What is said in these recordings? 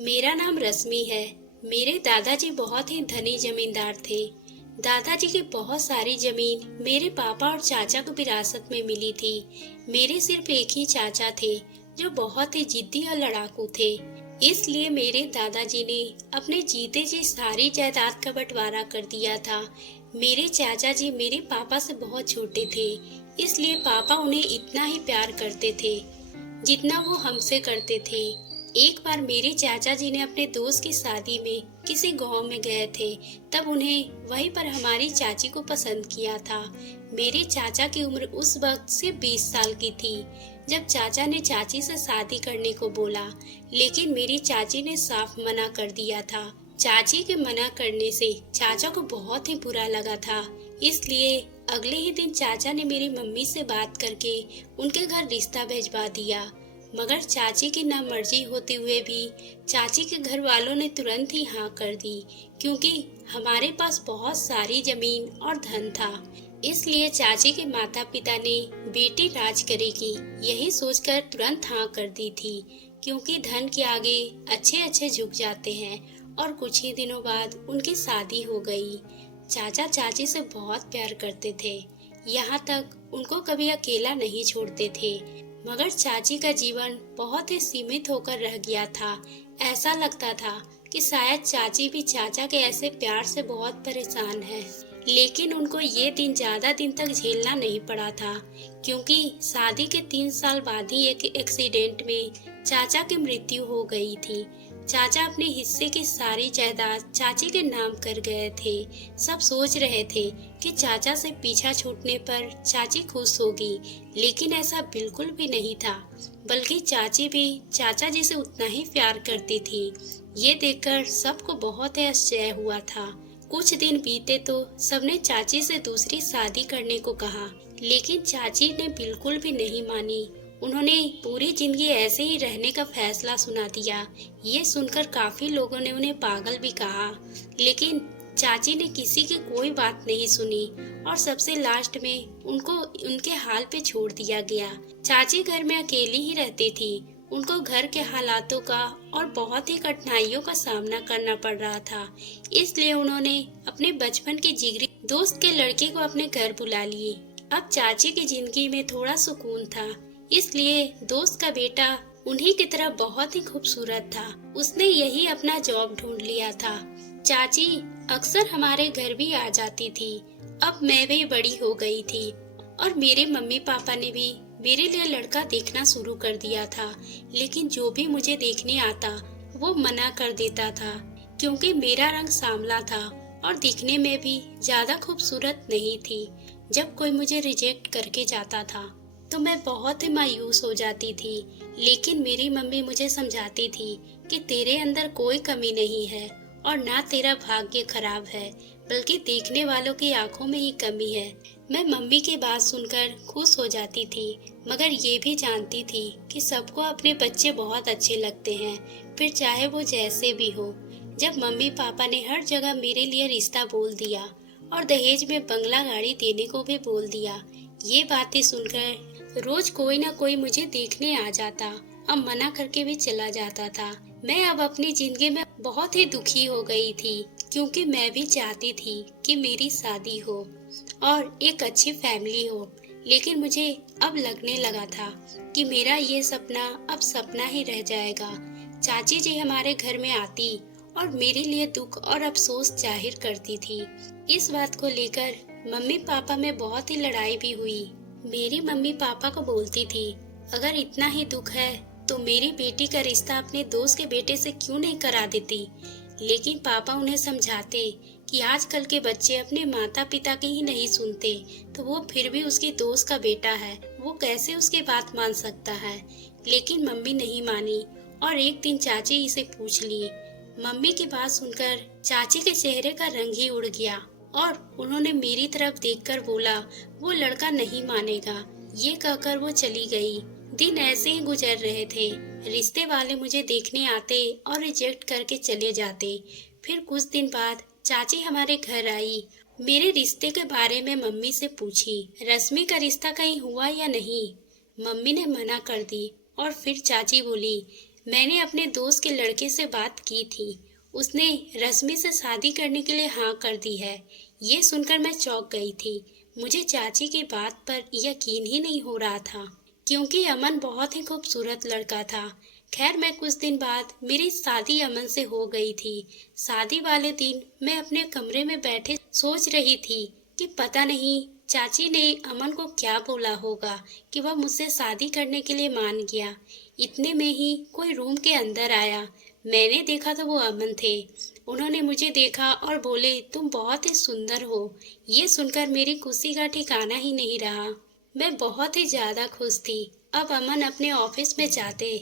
मेरा नाम रश्मि है। मेरे दादाजी बहुत ही धनी जमींदार थे। दादाजी की बहुत सारी जमीन मेरे पापा और चाचा को विरासत में मिली थी। मेरे सिर्फ एक ही चाचा थे जो बहुत ही जिद्दी और लड़ाकू थे। इसलिए मेरे दादाजी ने अपने जीते जी सारी जायदाद का बंटवारा कर दिया था। मेरे चाचा जी मेरे पापा से बहुत छोटे थे, इसलिए पापा उन्हें इतना ही प्यार करते थे जितना वो हमसे करते थे। एक बार मेरे चाचा जी ने अपने दोस्त की शादी में किसी गांव में गए थे, तब उन्हें वहीं पर हमारी चाची को पसंद किया था। मेरे चाचा की उम्र उस वक्त सिर्फ 20 साल की थी जब चाचा ने चाची से शादी करने को बोला, लेकिन मेरी चाची ने साफ मना कर दिया था। चाची के मना करने से चाचा को बहुत ही बुरा लगा था, इसलिए अगले ही दिन चाचा ने मेरी मम्मी से बात करके उनके घर रिश्ता भेजवा दिया। मगर चाची की नामर्जी होते हुए भी चाची के घर वालों ने तुरंत ही हाँ कर दी, क्योंकि हमारे पास बहुत सारी जमीन और धन था। इसलिए चाची के माता पिता ने बेटी राज करेगी यही सोचकर तुरंत हाँ कर दी थी, क्योंकि धन के आगे अच्छे अच्छे झुक जाते हैं। और कुछ ही दिनों बाद उनकी शादी हो गई। चाचा चाची से बहुत प्यार करते थे, यहाँ तक उनको कभी अकेला नहीं छोड़ते थे। मगर चाची का जीवन बहुत ही सीमित होकर रह गया था। ऐसा लगता था कि शायद चाची भी चाचा के ऐसे प्यार से बहुत परेशान है। लेकिन उनको ये दिन ज्यादा दिन तक झेलना नहीं पड़ा था, क्योंकि शादी के 3 साल बाद ही एक एक्सीडेंट में चाचा की मृत्यु हो गई थी। चाचा अपने हिस्से की सारी जायदाद चाची के नाम कर गए थे। सब सोच रहे थे कि चाचा से पीछा छूटने पर चाची खुश होगी, लेकिन ऐसा बिल्कुल भी नहीं था, बल्कि चाची भी चाचा जी से उतना ही प्यार करती थी। ये देखकर सबको बहुत ही आश्चर्य हुआ था। कुछ दिन बीते तो सबने चाची से दूसरी शादी करने को कहा, लेकिन चाची ने बिल्कुल भी नहीं मानी। उन्होंने पूरी जिंदगी ऐसे ही रहने का फैसला सुना दिया। ये सुनकर काफी लोगों ने उन्हें पागल भी कहा, लेकिन चाची ने किसी की कोई बात नहीं सुनी और सबसे लास्ट में उनको उनके हाल पे छोड़ दिया गया। चाची घर में अकेली ही रहती थी। उनको घर के हालातों का और बहुत ही कठिनाइयों का सामना करना पड़ रहा था। इसलिए उन्होंने अपने बचपन के जिगरी दोस्त के लड़के को अपने घर बुला लिए। अब चाची की जिंदगी में थोड़ा सुकून था, इसलिए दोस्त का बेटा उन्हीं की तरह बहुत ही खूबसूरत था। उसने यही अपना जॉब ढूंढ लिया था। चाची अक्सर हमारे घर भी आ जाती थी। अब मैं भी बड़ी हो गई थी और मेरे मम्मी पापा ने भी मेरे लिए लड़का देखना शुरू कर दिया था, लेकिन जो भी मुझे देखने आता वो मना कर देता था, क्योंकि मेरा रंग सांवला था और दिखने में भी ज्यादा खूबसूरत नहीं थी। जब कोई मुझे रिजेक्ट करके जाता था तो मैं बहुत ही मायूस हो जाती थी, लेकिन मेरी मम्मी मुझे समझाती थी कि तेरे अंदर कोई कमी नहीं है और ना तेरा भाग्य खराब है, बल्कि देखने वालों की आंखों में ही कमी है। मैं मम्मी की बात सुनकर खुश हो जाती थी, मगर ये भी जानती थी कि सबको अपने बच्चे बहुत अच्छे लगते हैं, फिर चाहे वो जैसे भी हो। जब मम्मी पापा ने हर जगह मेरे लिए रिश्ता बोल दिया और दहेज में बंगला गाड़ी देने को भी बोल दिया, ये बातें सुनकर रोज कोई ना कोई मुझे देखने आ जाता, अब मना करके भी चला जाता था। मैं अब अपनी जिंदगी में बहुत ही दुखी हो गई थी, क्योंकि मैं भी चाहती थी कि मेरी शादी हो और एक अच्छी फैमिली हो, लेकिन मुझे अब लगने लगा था कि मेरा ये सपना अब सपना ही रह जाएगा। चाची जी हमारे घर में आती और मेरे लिए दुख और अफसोस जाहिर करती थी। इस बात को लेकर मम्मी पापा में बहुत ही लड़ाई भी हुई। मेरी मम्मी पापा को बोलती थी, अगर इतना ही दुख है तो मेरी बेटी का रिश्ता अपने दोस्त के बेटे से क्यों नहीं करा देती। लेकिन पापा उन्हें समझाते कि आजकल के बच्चे अपने माता पिता की ही नहीं सुनते, तो वो फिर भी उसकी दोस्त का बेटा है, वो कैसे उसकी बात मान सकता है। लेकिन मम्मी नहीं मानी और एक दिन चाची इसे पूछ ली। मम्मी की बात सुनकर चाची के चेहरे का रंग ही उड़ गया और उन्होंने मेरी तरफ देखकर बोला, वो लड़का नहीं मानेगा। ये कहकर वो चली गई। दिन ऐसे ही गुजर रहे थे। रिश्ते वाले मुझे देखने आते और रिजेक्ट करके चले जाते। फिर कुछ दिन बाद चाची हमारे घर आई। मेरे रिश्ते के बारे में मम्मी से पूछी, रश्मि का रिश्ता कहीं हुआ या नहीं। मम्मी ने मना कर दी और फिर चाची बोली, मैंने अपने दोस्त के लड़के से बात की थी। उसने रश्मि से शादी करने के लिए हाँ कर दी है। ये सुनकर मैं चौंक गई थी। मुझे चाची की बात पर यकीन ही नहीं हो रहा था, क्योंकि अमन बहुत ही खूबसूरत लड़का था। खैर, मैं कुछ दिन बाद मेरी शादी अमन से हो गई थी। शादी वाले दिन मैं अपने कमरे में बैठे सोच रही थी कि पता नहीं चाची ने अमन को क्या बोला होगा कि वह मुझसे शादी करने के लिए मान गया। इतने में ही कोई रूम के अंदर आया। मैंने देखा तो वो अमन थे। उन्होंने मुझे देखा और बोले, तुम बहुत ही सुंदर हो। ये सुनकर मेरी खुशी का ठिकाना ही नहीं रहा। मैं बहुत ही ज्यादा खुश थी। अब अमन अपने ऑफिस में जाते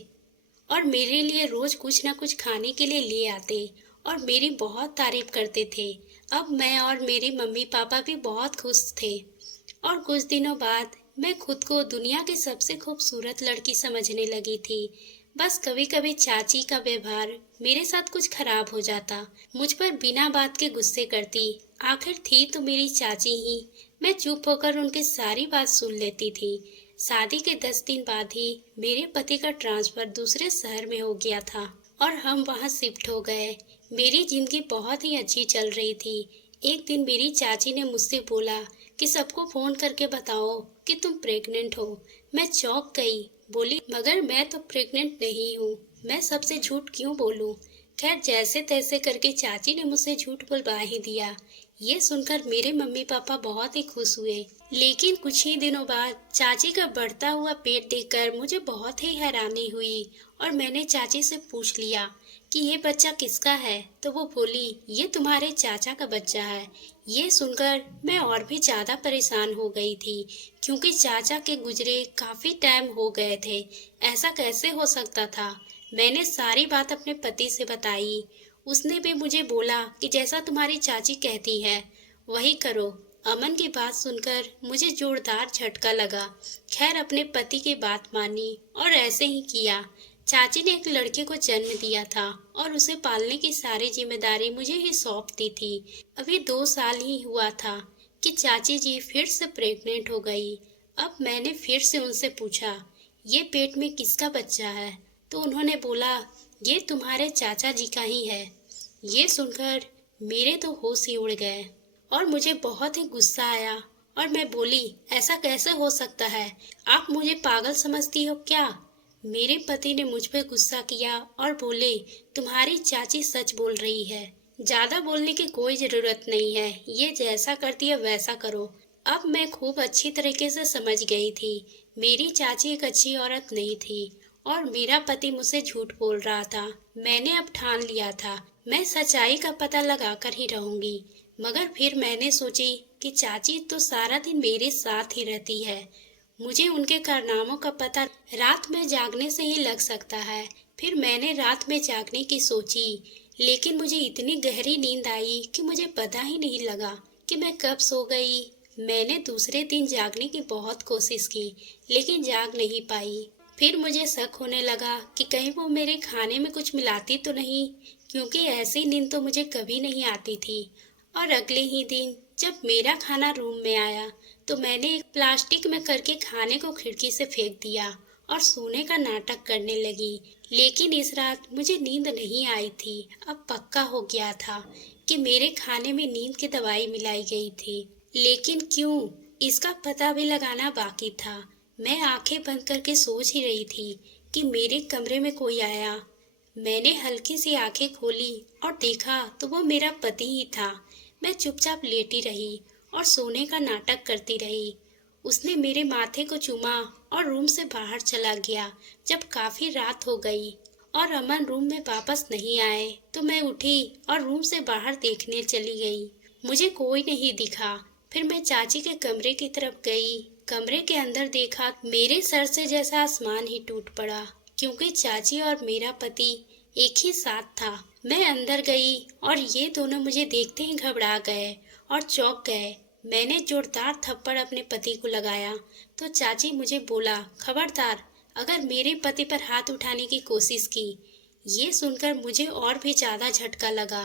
और मेरे लिए रोज कुछ न कुछ खाने के लिए ले आते और मेरी बहुत तारीफ करते थे। अब मैं और मेरी मम्मी पापा भी बहुत खुश थे और कुछ दिनों बाद मैं खुद को दुनिया की सबसे खूबसूरत लड़की समझने लगी थी। बस कभी कभी चाची का व्यवहार मेरे साथ कुछ खराब हो जाता, मुझ पर बिना बात के गुस्से करती। आखिर थी तो मेरी चाची ही। मैं चुप होकर उनकी सारी बात सुन लेती थी। शादी के 10 दिन बाद ही मेरे पति का ट्रांसफर दूसरे शहर में हो गया था और हम वहां शिफ्ट हो गए। मेरी जिंदगी बहुत ही अच्छी चल रही थी। एक दिन मेरी चाची ने मुझसे बोला कि सबको फोन करके बताओ कि तुम प्रेग्नेंट हो। मैं चौंक गई, बोली, मगर मैं तो प्रेग्नेंट नहीं हूँ, मैं सबसे झूठ क्यों बोलूँ। खैर, जैसे तैसे करके चाची ने मुझसे झूठ बुलवा ही दिया। ये सुनकर मेरे मम्मी पापा बहुत ही खुश हुए। लेकिन कुछ ही दिनों बाद चाची का बढ़ता हुआ पेट देखकर मुझे बहुत ही हैरानी हुई और मैंने चाची से पूछ लिया कि ये बच्चा किसका है। तो वो बोली, ये तुम्हारे चाचा का बच्चा है। ये सुनकर मैं और भी ज्यादा परेशान हो गई थी, क्योंकि चाचा के गुजरे काफी टाइम हो गए थे। ऐसा कैसे हो सकता था। मैंने सारी बात अपने पति से बताई। उसने भी मुझे बोला कि जैसा तुम्हारी चाची कहती है वही करो। अमन की बात सुनकर मुझे जोरदार झटका लगा। खैर, अपने पति की बात मानी और ऐसे ही किया। चाची ने एक लड़के को जन्म दिया था और उसे पालने की सारी जिम्मेदारी मुझे ही सौंप दी थी। अभी 2 साल ही हुआ था कि चाची जी फिर से प्रेग्नेंट हो गई। अब मैंने फिर से उनसे पूछा, ये पेट में किसका बच्चा है। तो उन्होंने बोला, ये तुम्हारे चाचा जी का ही है। ये सुनकर मेरे तो होश ही उड़ गए और मुझे बहुत ही गुस्सा आया और मैं बोली, ऐसा कैसे हो सकता है, आप मुझे पागल समझती हो क्या। मेरे पति ने मुझ पर गुस्सा किया और बोले, तुम्हारी चाची सच बोल रही है, ज्यादा बोलने की कोई जरूरत नहीं है, ये जैसा करती है वैसा करो। अब मैं खूब अच्छी तरीके से समझ गई थी मेरी चाची एक अच्छी औरत नहीं थी और मेरा पति मुझसे झूठ बोल रहा था। मैंने अब ठान लिया था मैं सच्चाई का पता लगा कर ही रहूंगी। मगर फिर मैंने सोची कि चाची तो सारा दिन मेरे साथ ही रहती है, मुझे उनके कारनामों का पता रात में जागने से ही लग सकता है। फिर मैंने रात में जागने की सोची, लेकिन मुझे इतनी गहरी नींद आई कि मुझे पता ही नहीं लगा कि मैं कब सो गई। मैंने दूसरे दिन जागने की बहुत कोशिश की, लेकिन जाग नहीं पाई। फिर मुझे शक होने लगा कि कहीं वो मेरे खाने में कुछ मिलाती तो नहीं, क्योंकि ऐसी नींद तो मुझे कभी नहीं आती थी। और अगले ही दिन जब मेरा खाना रूम में आया तो मैंने एक प्लास्टिक में करके खाने को खिड़की से फेंक दिया और सोने का नाटक करने लगी। लेकिन इस रात मुझे नींद नहीं आई थी। अब पक्का हो गया था कि मेरे खाने में नींद की दवाई मिलाई गई थी, लेकिन क्यों, इसका पता भी लगाना बाकी था। मैं आंखें बंद करके सोच ही रही थी कि मेरे कमरे में कोई आया। मैंने हल्की सी आंखें खोली और देखा तो वो मेरा पति ही था। मैं चुपचाप लेटी रही और सोने का नाटक करती रही। उसने मेरे माथे को चूमा और रूम से बाहर चला गया। जब काफी रात हो गई और अमन रूम में वापस नहीं आए तो मैं उठी और रूम से बाहर देखने चली गई। मुझे कोई नहीं दिखा। फिर मैं चाची के कमरे की तरफ गई। कमरे के अंदर देखा, मेरे सर से जैसा आसमान ही टूट पड़ा, क्योंकि चाची और मेरा पति एक ही साथ था। मैं अंदर गई और ये दोनों मुझे देखते ही घबरा गए और चौंक गए। मैंने जोरदार थप्पड़ अपने पति को लगाया तो चाची मुझे बोला, खबरदार अगर मेरे पति पर हाथ उठाने की कोशिश की। ये सुनकर मुझे और भी ज्यादा झटका लगा,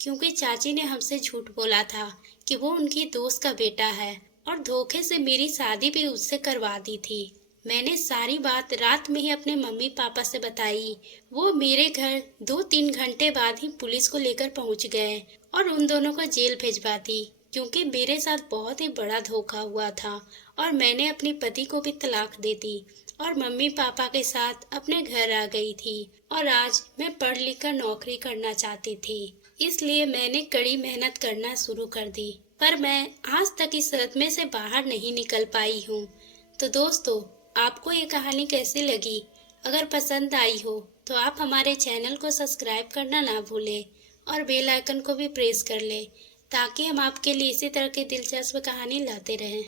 क्योंकि चाची ने हमसे झूठ बोला था कि वो उनकी दोस्त का बेटा है और धोखे से मेरी शादी भी उससे करवा दी थी। मैंने सारी बात रात में ही अपने मम्मी पापा से बताई। वो मेरे घर 2-3 घंटे बाद ही पुलिस को लेकर पहुंच गए और उन दोनों को जेल भिजवा दी, क्योंकि मेरे साथ बहुत ही बड़ा धोखा हुआ था और मैंने अपने पति को भी तलाक दे दी और मम्मी पापा के साथ अपने घर आ गई थी। और आज मैं पढ़ लिख कर नौकरी करना चाहती थी, इसलिए मैंने कड़ी मेहनत करना शुरू कर दी, पर मैं आज तक इस सदमे से बाहर नहीं निकल पाई हूँ। तो दोस्तों, आपको ये कहानी कैसी लगी? अगर पसंद आई हो तो आप हमारे चैनल को सब्सक्राइब करना ना भूलें और बेल आइकन को भी प्रेस कर लें, ताकि हम आपके लिए इसी तरह की दिलचस्प कहानी लाते रहें।